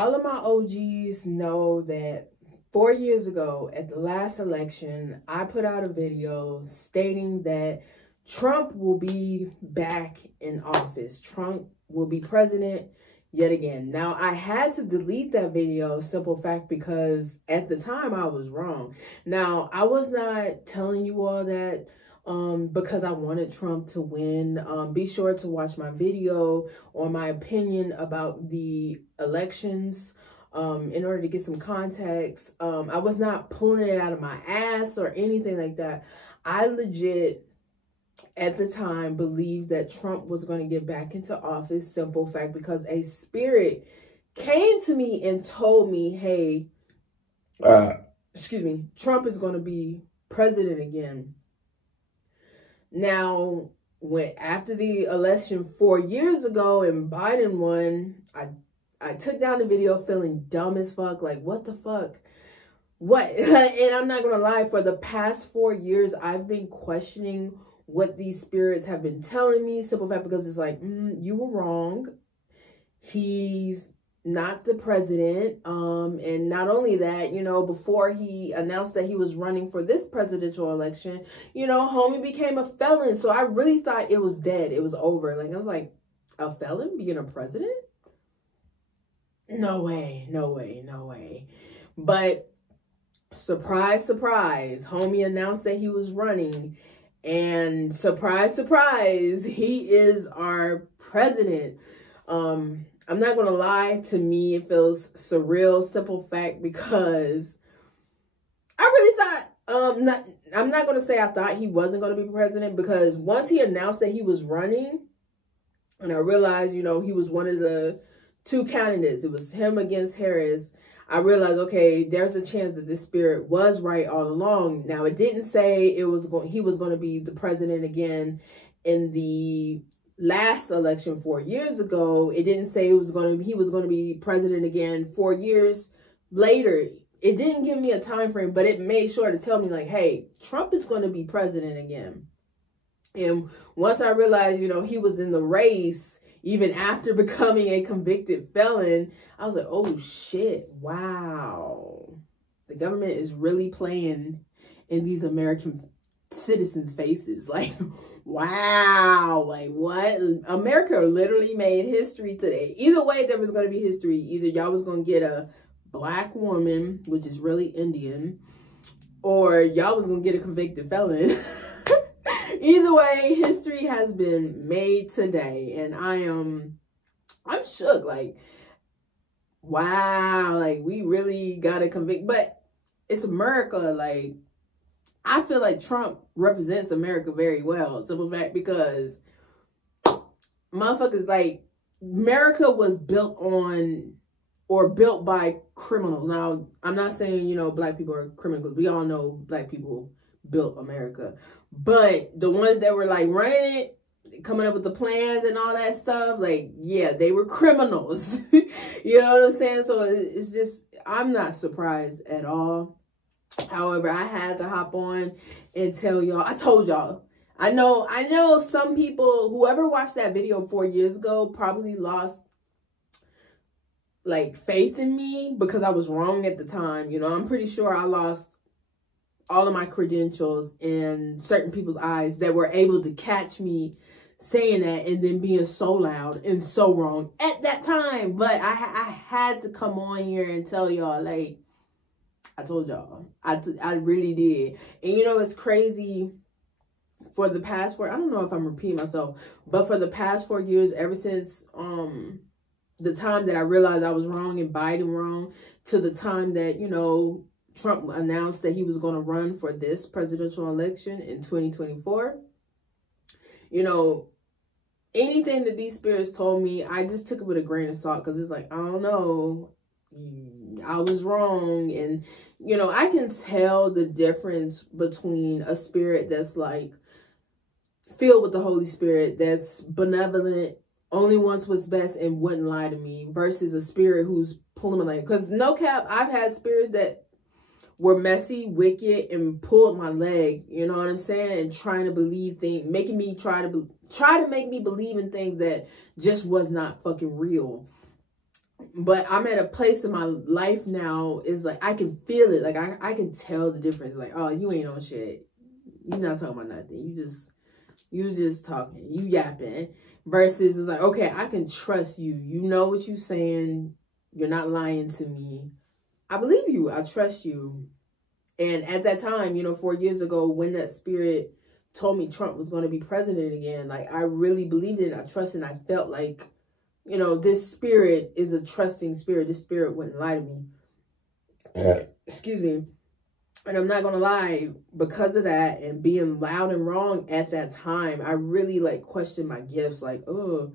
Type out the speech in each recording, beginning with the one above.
all of my OGs know that 4 years ago at the last election, I put out a video stating that Trump will be back in office. Trump will be president yet again. Now, I had to delete that video, simple fact, because at the time I was wrong. Now, I was not telling you all that because I wanted Trump to win. Be sure to watch my video on my opinion about the elections in order to get some context. I was not pulling it out of my ass or anything like that. I legit, at the time, believed that Trump was going to get back into office, simple fact, because a spirit came to me and told me, hey, Trump is going to be president again. Now, after the election 4 years ago and Biden won, I took down the video feeling dumb as fuck. Like, what the fuck? What? And I'm not going to lie, for the past 4 years, I've been questioning what these spirits have been telling me. Simple fact, because it's like, you were wrong. He's not the president. And not only that, you know, before he announced that he was running for this presidential election, you know, homie became a felon. So I really thought it was dead. It was over. Like, I was like, a felon being a president? No way, no way, no way. But surprise, surprise, homie announced that he was running. And surprise, surprise, he is our president. I'm not going to lie, to me, it feels surreal, simple fact, because I really thought, I'm not going to say I thought he wasn't going to be president, because once he announced that he was running, and I realized, you know, he was one of the two candidates, it was him against Harris, I realized, okay, there's a chance that this spirit was right all along. Now, it didn't say he was going to be the president again in the last election 4 years ago. It didn't say he was going to be president again 4 years later. It didn't give me a time frame, but it made sure to tell me, like, hey, Trump is going to be president again. And once I realized, you know, he was in the race, even after becoming a convicted felon, I was like, oh shit, wow. The government is really playing in these American citizens' faces. Like, wow, like what? America literally made history today. Either way, there was going to be history. Either y'all was going to get a black woman, which is really Indian, or y'all was going to get a convicted felon. Either way, history has been made today, and I'm shook. Like, wow, like we really got to convict, but it's America. Like, I feel like Trump represents America very well. Simple fact, because motherfuckers, like, America was built on or built by criminals. Now, I'm not saying, you know, black people are criminals. We all know black people built America. But the ones that were like running it, coming up with the plans and all that stuff, like, yeah, they were criminals. You know what I'm saying? So it's just, I'm not surprised at all. However, I had to hop on and tell y'all, I told y'all, I know some people, whoever watched that video 4 years ago probably lost like faith in me because I was wrong at the time. You know, I'm pretty sure I lost all of my credentials in certain people's eyes that were able to catch me saying that and then being so loud and so wrong at that time. But I had to come on here and tell y'all, like, I told y'all, I really did. And you know, it's crazy. For the past I don't know if I'm repeating myself, but for the past 4 years, ever since the time that I realized I was wrong and Biden wrong, to the time that, you know, Trump announced that he was going to run for this presidential election in 2024. You know, anything that these spirits told me, I just took it with a grain of salt, because it's like, I don't know, I was wrong. And, you know, I can tell the difference between a spirit that's like filled with the Holy Spirit, that's benevolent, only wants what's best and wouldn't lie to me, versus a spirit who's pulling my leg. Because no cap, I've had spirits that were messy, wicked, and pulled my leg, you know what I'm saying? And trying to believe things, making me try to make me believe in things that just was not fucking real. But I'm at a place in my life now is like, I can feel it. Like, I can tell the difference. Like, oh, you ain't on shit. You're not talking about nothing. You just talking. You yapping. Versus it's like, okay, I can trust you. You know what you're saying. You're not lying to me. I believe you. I trust you. And at that time, you know, 4 years ago, when that spirit told me Trump was going to be president again, like, I really believed it. I trusted. I felt like, you know, this spirit is a trusting spirit. This spirit wouldn't lie to me. Excuse me. And I'm not going to lie, because of that and being loud and wrong at that time, I really, like, questioned my gifts. Like, oh,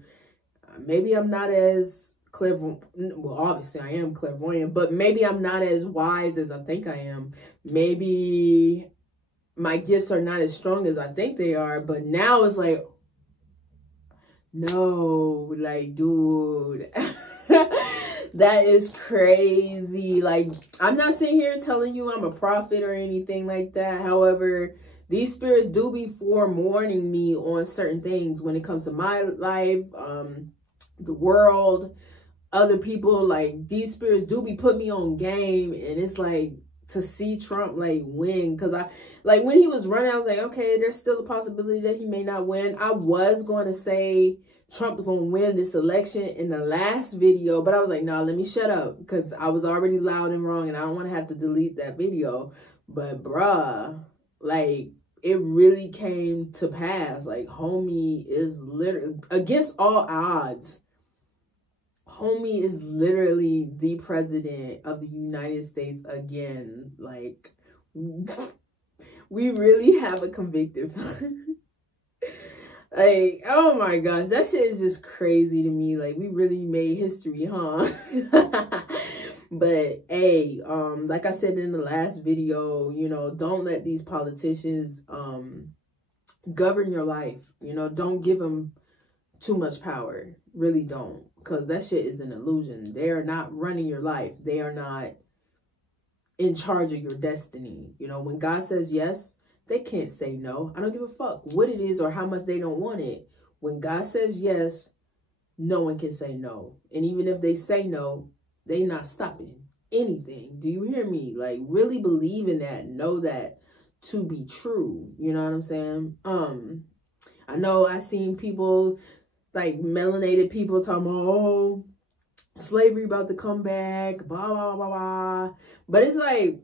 maybe I'm not as clairvoyant. Well, obviously I am clairvoyant, but maybe I'm not as wise as I think I am. Maybe my gifts are not as strong as I think they are. But now it's like, no, like, dude, that is crazy. Like, I'm not sitting here telling you I'm a prophet or anything like that. However, these spirits do be forewarning me on certain things when it comes to my life, the world, other people. Like, these spirits do be putting me on game. And it's like, to see Trump, like, win, because like, when he was running, I was like, okay, there's still a possibility that he may not win. I was going to say Trump's going to win this election in the last video, but I was like, no, let me shut up, because I was already loud and wrong, and I don't want to have to delete that video. But bruh, like, it really came to pass. Like, homie is literally, against all odds, homie is literally the president of the United States again. Like, we really have a convicted like, oh my gosh, that shit is just crazy to me. Like, we really made history, huh? But hey, like I said in the last video, you know, don't let these politicians govern your life. You know, don't give them too much power. Really don't, because that shit is an illusion. They are not running your life. They are not in charge of your destiny. You know, when God says yes, they can't say no. I don't give a fuck what it is or how much they don't want it. When God says yes, no one can say no. And even if they say no, they not stopping anything. Do you hear me? Like, really believe in that. Know that to be true. You know what I'm saying? I know I seen people, like, melanated people talking about, oh, slavery about to come back, blah, blah, blah, blah. But it's like,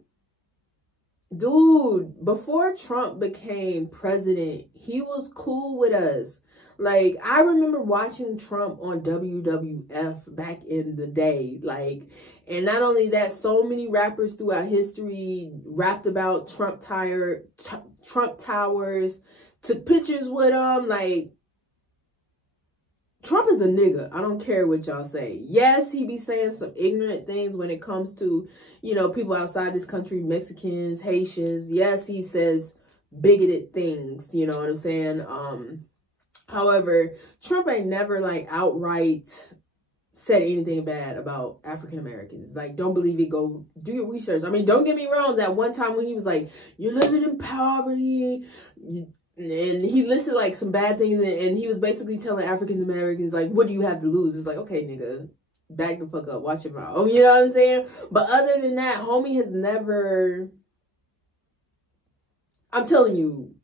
dude, before Trump became president, he was cool with us. Like, I remember watching Trump on WWF back in the day. Like, and not only that, so many rappers throughout history rapped about Trump towers, took pictures with him. Like, Trump is a nigga. I don't care what y'all say. Yes, he be saying some ignorant things when it comes to, you know, people outside this country, Mexicans, Haitians. Yes, he says bigoted things, you know what I'm saying? However, Trump ain't never, like, outright said anything bad about African Americans. Like, don't believe it, go do your research. I mean, don't get me wrong, that one time when he was like, you're living in poverty, and he listed, like, some bad things, and he was basically telling African Americans, like, what do you have to lose? It's like, okay, nigga, back the fuck up, watch your mouth. You know what I'm saying? But other than that, homie has never, I'm telling you,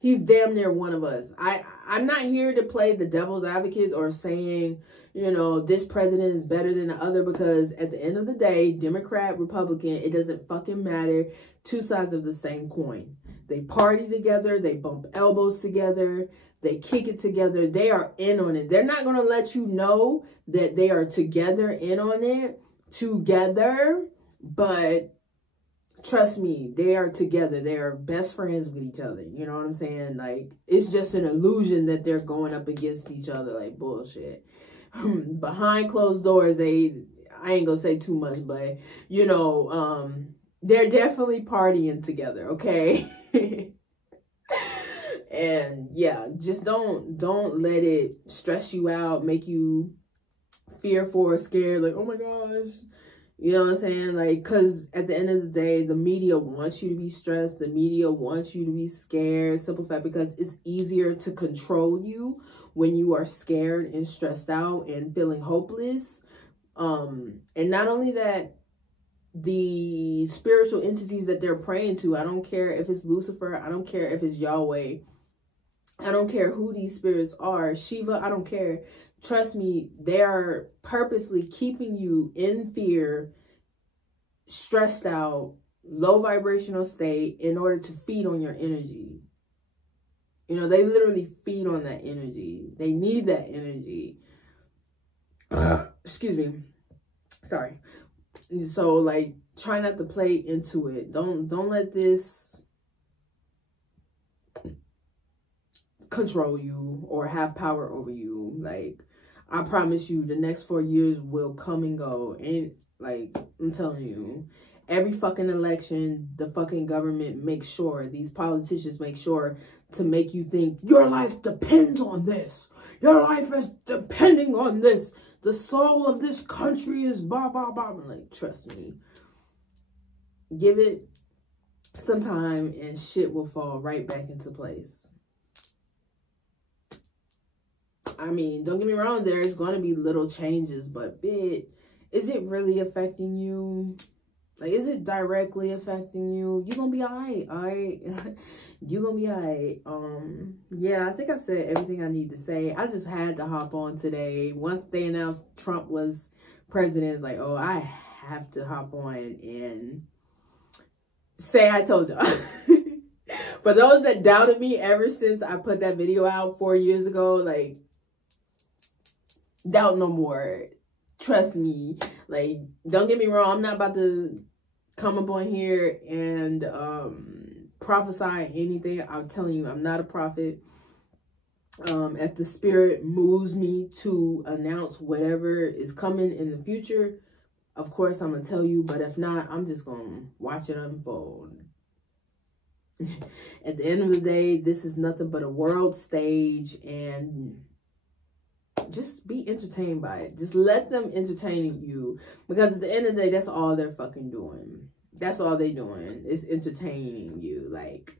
he's damn near one of us. I'm not here to play the devil's advocate or saying, you know, this president is better than the other, because at the end of the day, Democrat, Republican, it doesn't fucking matter. Two sides of the same coin. They party together. They bump elbows together. They kick it together. They are in on it. They're not going to let you know that they are together, in on it, together. But trust me, they are together. They are best friends with each other. You know what I'm saying? Like, it's just an illusion that they're going up against each other. Like, bullshit. Behind closed doors, I ain't gonna say too much, but, you know, they're definitely partying together, okay? And yeah, just don't let it stress you out, make you fearful or scared, like, oh my gosh. You know what I'm saying? Like, because at the end of the day, the media wants you to be stressed. The media wants you to be scared. Simple fact, because it's easier to control you when you are scared and stressed out and feeling hopeless. And not only that, the spiritual entities that they're praying to, I don't care if it's Lucifer, I don't care if it's Yahweh, I don't care who these spirits are, Shiva, I don't care. Trust me, they are purposely keeping you in fear, stressed out, low vibrational state in order to feed on your energy. You know, they literally feed on that energy. They need that energy. Excuse me. Sorry. So, like, try not to play into it. Don't let this control you or have power over you. Like, I promise you, the next 4 years will come and go. And, like, I'm telling you, every fucking election, the fucking government makes sure, these politicians make sure to make you think your life depends on this. Your life is depending on this. The soul of this country is blah, blah, blah. Like, trust me. Give it some time and shit will fall right back into place. I mean, don't get me wrong, there's going to be little changes, but is it really affecting you? Like, is it directly affecting you? You're going to be all right? You're going to be all right. Yeah, I think I said everything I need to say. I just had to hop on today. Once they announced Trump was president, it's like, oh, I have to hop on and say I told y'all. For those that doubted me ever since I put that video out 4 years ago, like, doubt no more. Trust me. Like, don't get me wrong, I'm not about to come up on here and prophesy anything. I'm telling you, I'm not a prophet. If the spirit moves me to announce whatever is coming in the future, of course I'm gonna tell you, but if not, I'm just gonna watch it unfold. At the end of the day, this is nothing but a world stage, and just be entertained by it. Just let them entertain you, because at the end of the day, that's all they're fucking doing. That's all they doing is entertaining you. Like,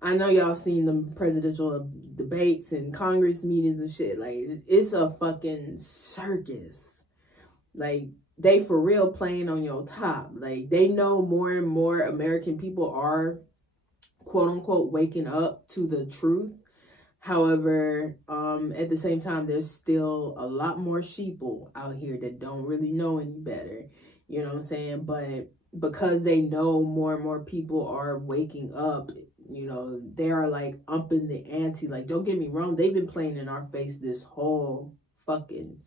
I know y'all seen the presidential debates and Congress meetings and shit. Like, it's a fucking circus. Like, they for real playing on your top. Like, they know more and more American people are, quote unquote, waking up to the truth. However, at the same time, there's still a lot more sheeple out here that don't really know any better. You know what I'm saying? But because they know more and more people are waking up, you know, they are like upping the ante. Like, don't get me wrong, they've been playing in our face this whole fucking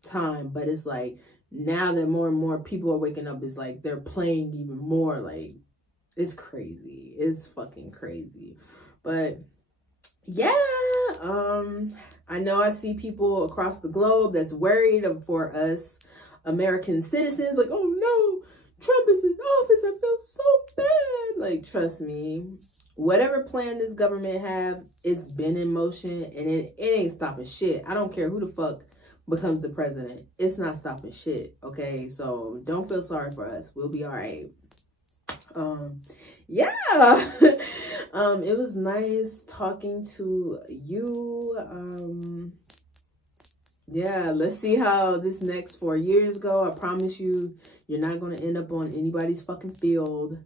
time. But it's like, now that more and more people are waking up, it's like they're playing even more. Like, it's crazy. It's fucking crazy. But yeah, I know I see people across the globe that's worried for us American citizens. Like, oh no, Trump is in office. I feel so bad. Like, trust me, whatever plan this government have, it's been in motion, and it ain't stopping shit. I don't care who the fuck becomes the president. It's not stopping shit. Okay, so don't feel sorry for us. We'll be all right. Yeah. It was nice talking to you. Yeah, let's see how this next 4 years go. I promise you, you're not going to end up on anybody's fucking field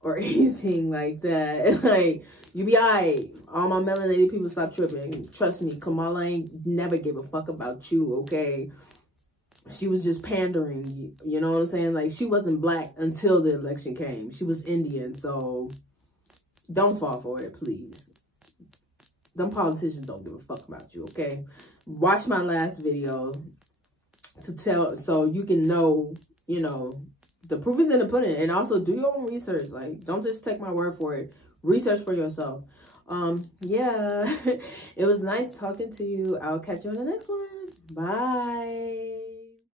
or anything like that. Like, you be all right. All my melanated people, stop tripping. Trust me, Kamala ain't never give a fuck about you, okay? She was just pandering, you know what I'm saying? Like, she wasn't black until the election came. She was Indian, so don't fall for it, please. Them politicians don't give a fuck about you, okay? Watch my last video to tell, so you can know, you know, the proof is in the pudding. And also, do your own research. Like, don't just take my word for it. Research for yourself. Yeah, it was nice talking to you. I'll catch you in the next one. Bye.